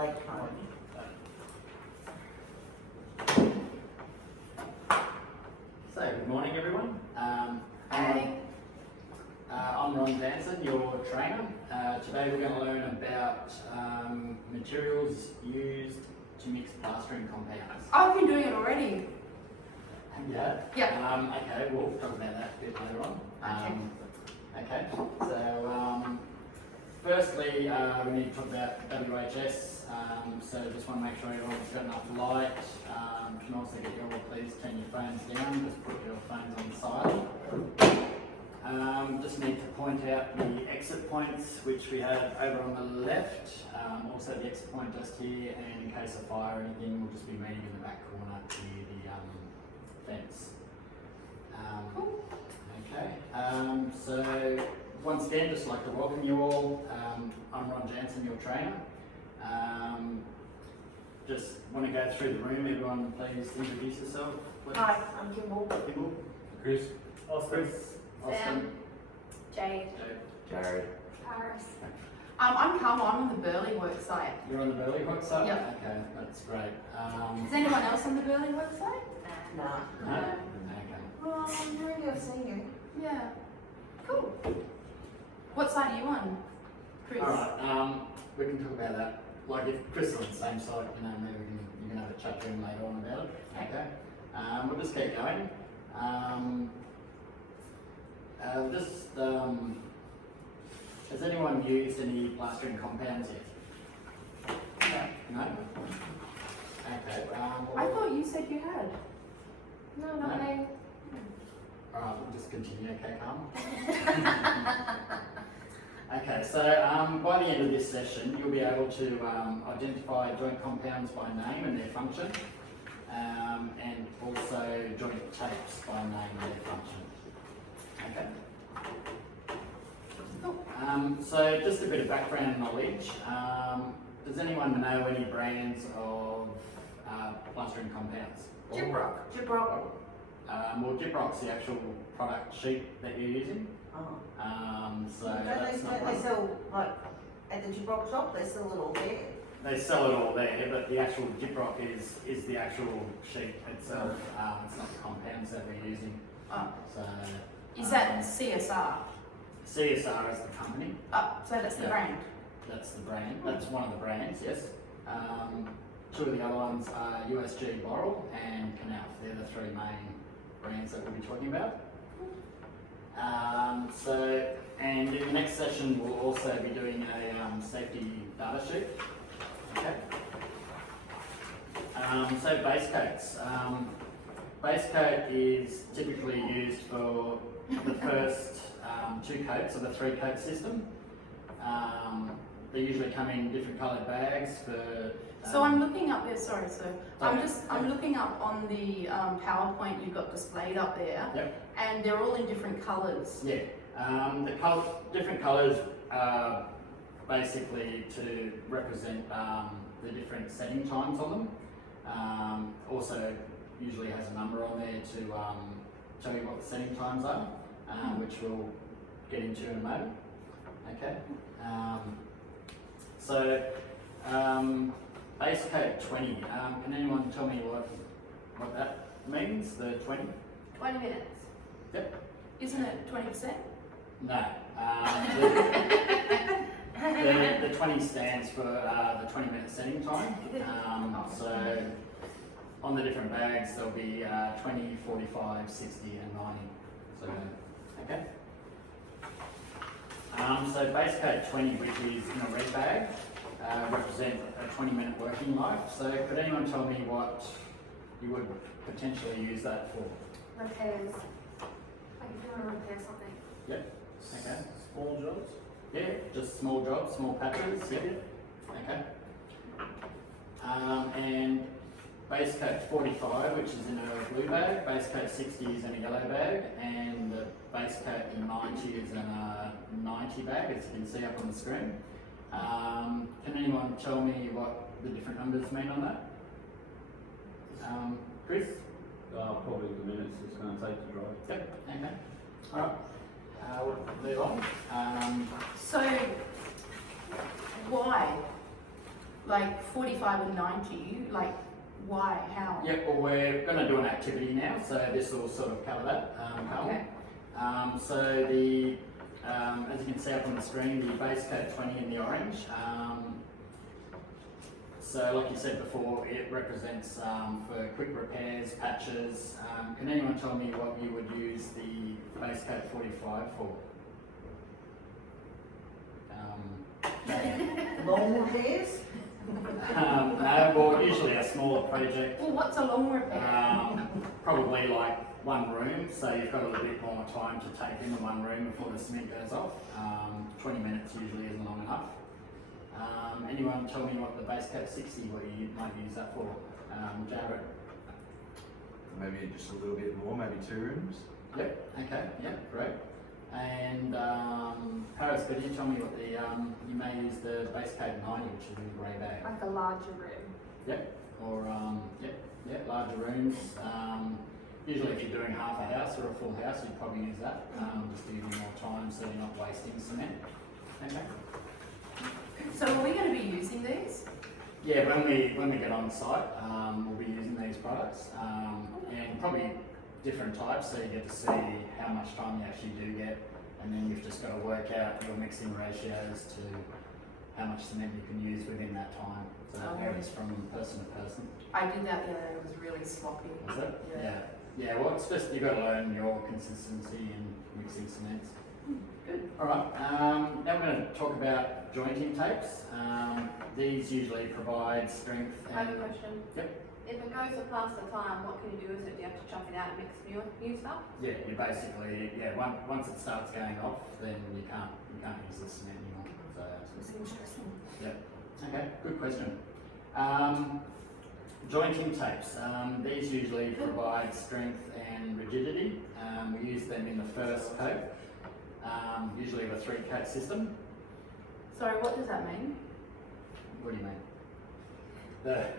late time. So, good morning everyone. Hey. I'm Ron Jansen, your trainer. Today we're going to learn about materials used to mix plastering compounds. I've been doing it already. Yeah? Yeah. Okay, we'll talk about that a bit later on. Okay, so firstly we need to talk about WHS. So just want to make sure everyone's got enough light. You can also get your, please turn your phones down, just put your phones on silent. Just need to point out the exit points which we have over on the left, also the exit point just here, and in case of fire or anything we'll just be meeting in the back corner near the fence. Okay, so once again just like to welcome you all. I'm Ron Jansen, your trainer. Just want to go through the room. Everyone please introduce yourself. Please. Hi, I'm Kimball. Kimball. Chris. Chris. Austin. Jade. Jared. Paris. I'm Carmel, I'm on the Burley work site. You're on the Burley Hook side? Yep. Okay, that's great. Is anyone else on the Burley work site? No. No? Okay. Well, I'm really have seen you. Yeah. Cool. What side are you on, Chris? Alright, we can talk about that. Like if Chris is on the same side, you know, maybe you can have a chat to him later on about it. Okay. We'll just keep going. Has anyone used any plastering compounds yet? No? Okay, I thought you said you had. No, not me. alright, we'll just continue, okay, Carl? Okay, so by the end of this session, you'll be able to identify joint compounds by name and their function, and also joint tapes by name and their function. Okay. So just a bit of background knowledge. Does anyone know any brands of plastering compounds? Gyprock. Gyprock. Well, Gyprock's the actual product sheet that you're using. So that's not They sell, like, at the Gyprock shop, they sell it all there. They sell it all there, but the actual Gyprock is the actual sheet itself. It's not the compounds that we're using. Oh. So Is that CSR? CSR is the company. Oh, so that's the Yeah. brand. That's the brand. That's one of the brands. Yes. Two of the other ones are USG Boral and Knauf. They're the three main brands that we'll be talking about. And in the next session we'll also be doing a safety data sheet. Okay. So base coats. Base coat is typically used for the first two coats of a three coat system. They usually come in different coloured bags for. So I'm looking up there, sorry, so I'm Yeah. looking up on the PowerPoint you've got displayed up there, Yep. and they're all in different colours. Yeah. Different colours are basically to represent the different setting times on them. Also, usually has a number on there to tell you what the setting times are, which we'll get into in a moment. Okay. Base coat 20. Can anyone tell me what that means? The 20? 20 minutes. Yep. Isn't it 20%? No. The 20 stands for the 20-minute setting time. So on the different bags there'll be 20, 45, 60 and 90. So, okay. So base coat 20, which is in a red bag, represent a 20-minute working life. So could anyone tell me what you would potentially use that for? Repairs. Like if you want to repair something. Yep. Okay. Small jobs. Yeah, just small jobs, small patches. Yeah. Okay. And base coat 45, which is in a blue bag. Base coat 60 is in a yellow bag, and the base coat 90 is in a 90 bag, as you can see up on the screen. Can anyone tell me what the different numbers mean on that? Chris? Probably the minutes it's going to take to drive. Yep. Okay. All right. We'll move on. So, why? like 45 and 90, like why, how? Yep, well we're going to do an activity now, so this will sort of cover that, Carl. Okay. So the, as you can see up on the screen, the base coat 20 in the orange. So like you said before, it represents for quick repairs, patches. Can anyone tell me what you would use the base coat 45 for? Long repairs? No, well usually a smaller project. Well, what's a long repair? Probably like one room, so you've got a little bit more time to take in the one room before the cement goes off. 20 minutes usually isn't long enough. Anyone tell me what the base coat 60, what you might use that for? Jared? Maybe just a little bit more, maybe 2 rooms. Yep, okay, yep, great. And Paris, could you tell me what the, you may use the base coat 90, which is in the grey bag. Like a larger room. Yep, or yep, larger rooms. Usually if you're doing half a house or a full house, you'd probably use that, just to give you more time so you're not wasting cement. Okay. So are we going to be using these? Yeah, when we get on site, we'll be using these products, and probably different types, so you get to see how much time you actually do get, and then you've just got to work out your mixing ratios to how much cement you can use within that time. So it varies from person to person. I did that the other day, it was really sloppy. Is it? Yeah, well, it's just you've got to learn your consistency in mixing cements. Good. Alright, now we're going to talk about jointing tapes. These usually provide strength I have a and... question. Yep. If it goes past the time, what can you do with it? Do you have to chuck it out and mix new stuff? Yeah, you basically, once it starts going off, then you can't use the cement anymore. So, It's interesting. okay, good question. Jointing tapes. These usually provide strength and rigidity. We use them in the first coat, usually with a 3-coat system. Sorry, what does that mean? What do you mean?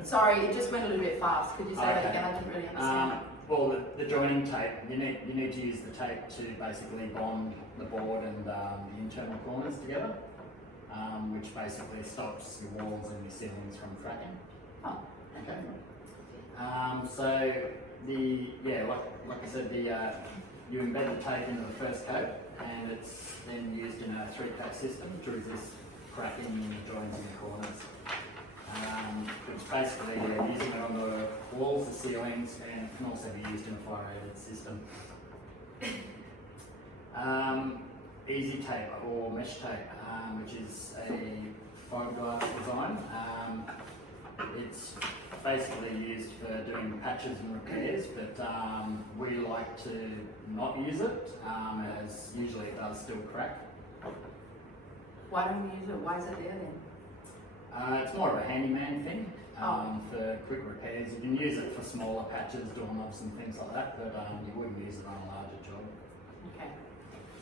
Sorry, it just went a little bit fast. Could you say that Okay. again? I didn't really understand. Well, the joining tape, you need to use the tape to basically bond the board and the internal corners together, which basically stops your walls and your ceilings from cracking. Oh. Okay. So like I said, you embed the tape into the first coat, and it's then used in a 3-coat system to resist cracking in the joints in the corners. Which basically you're using it on the walls, the ceilings, and can also be used in a fire-rated system. Easy tape or mesh tape, which is a fiberglass design. It's basically used for doing patches and repairs, but we like to not use it, as usually it does still crack. Why don't we use it? Why is it there then? It's more of a handyman thing for quick repairs. You can use it for smaller patches, doorknobs and things like that, but you wouldn't use it on a larger job. Okay.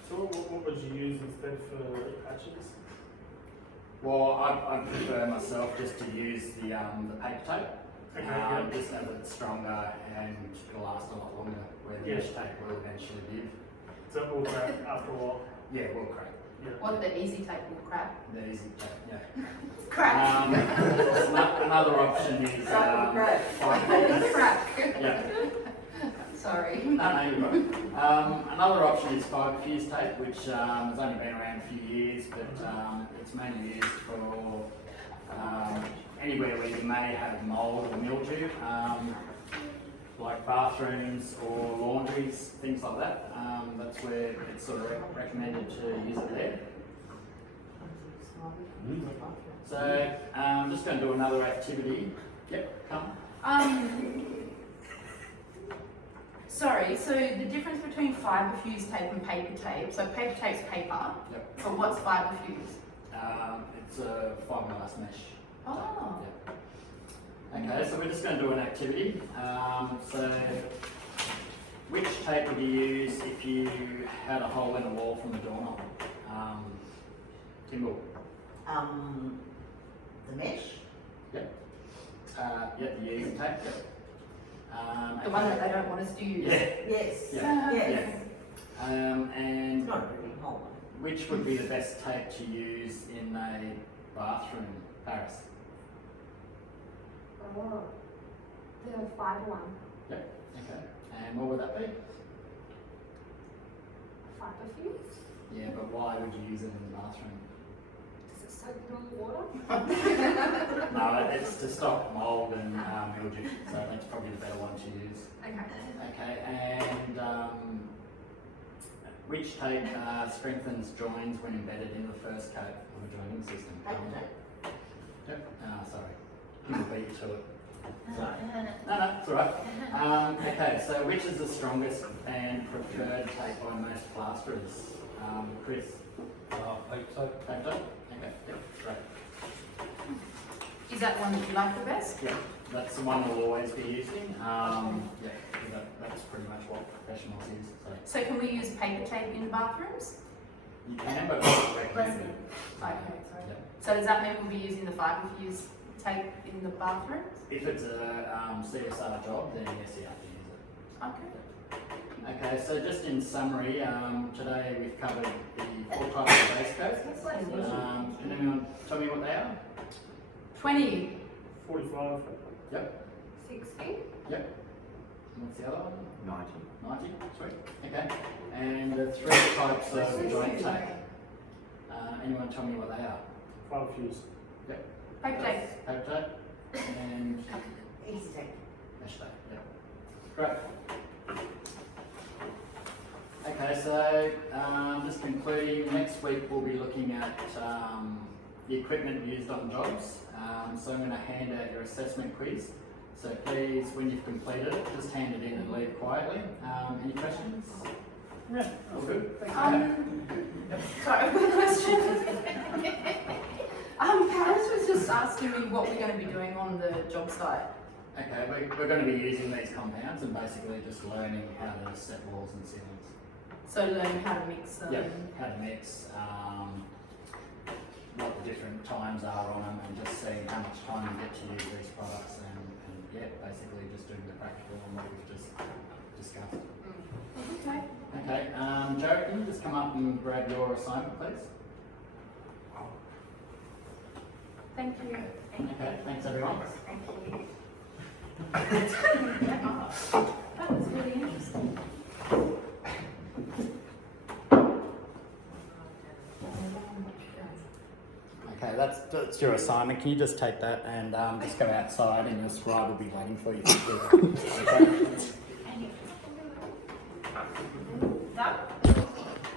So what would you use instead for patches? Well, I prefer myself just to use the paper tape, Okay, just as it's stronger and it'll last a lot longer, where the mesh tape will eventually give. So it will crack after a while. Yeah, it will crack. Yeah. What, the easy tape will crack? The easy tape, yeah. Crack. Another option is Crack. Crack. Yeah. Sorry. No, you're right. Another option is fibre fuse tape, which has only been around a few years, but it's mainly used for anywhere where you may have mould or mildew, like bathrooms or laundries, things like that. That's where it's sort of recommended to use it there. So I'm just going to do another activity. Yep, come. Sorry, so the difference between fibre fuse tape and paper tape, so paper tape's paper, Yep. but what's fibre fuse? It's a fiberglass mesh. Oh. Yep. Okay, so we're just going to do an activity. So which tape would you use if you had a hole in the wall from the doorknob? Timble. The mesh? Yep. The easy tape. Yep. The one that they don't want us to use. Yeah. Yes. Yeah. Yes. And It's not a really whole one. which would be the best tape to use in a bathroom, Paris? Oh, the fiber one. Okay. And what would that be? Fiber fuse. Yeah, but why would you use it in the bathroom? Does it soak in all the water? No, it's to stop mold and mildew, so that's probably the better one to use. Okay. Okay, and which tape strengthens joins when embedded in the first coat of a joining system? Paper tape. Yep. Sorry. People beat you to it. Sorry. No, it's alright. Okay, so which is the strongest and preferred tape by most plasterers? Chris? Paper tape. Paper tape? Okay, yep, great. Is that one that you like the best? Yeah, that's the one we'll always be using. That's pretty much what professionals use. So So can we use paper tape in bathrooms? you can, but not recommended. Okay, sorry. Yeah. So does that mean we'll be using the fibre fuse tape in the bathrooms? If it's a CSR job, then yes, you have to use it. Okay. Okay, so just in summary, today we've covered the 4 types of base coats. Can anyone tell me what they are? 20. 45. Yep. 60. Yep. And what's the other one? 90. 90. Sweet. Okay. And the 3 types of joint tape. Anyone tell me what they are? Fiber fuse. Paper tape. Paper tape and Easy tape. mesh tape. Yep. Great. Okay, so just concluding, next week we'll be looking at the equipment used on jobs. So I'm going to hand out your assessment quiz. So please, when you've completed it, just hand it in and leave quietly. Any questions? Yeah, all good. Sorry, one question. Paris was just asking me what we're going to be doing on the job site. Okay, we're going to be using these compounds and basically just learning how to set walls and ceilings. So learn how to mix them. Yeah, how to mix, what the different times are on them, and just seeing how much time you get to use these products, and yeah, basically just doing the practical on what we've just discussed. Okay. Okay, Jared, can you just come up and grab your assignment, please? Thank you. Okay, thanks everyone. Thank you. That was really interesting. Okay, that's your assignment. Can you just take that and just go outside, and your scribe will be waiting for you. Okay. That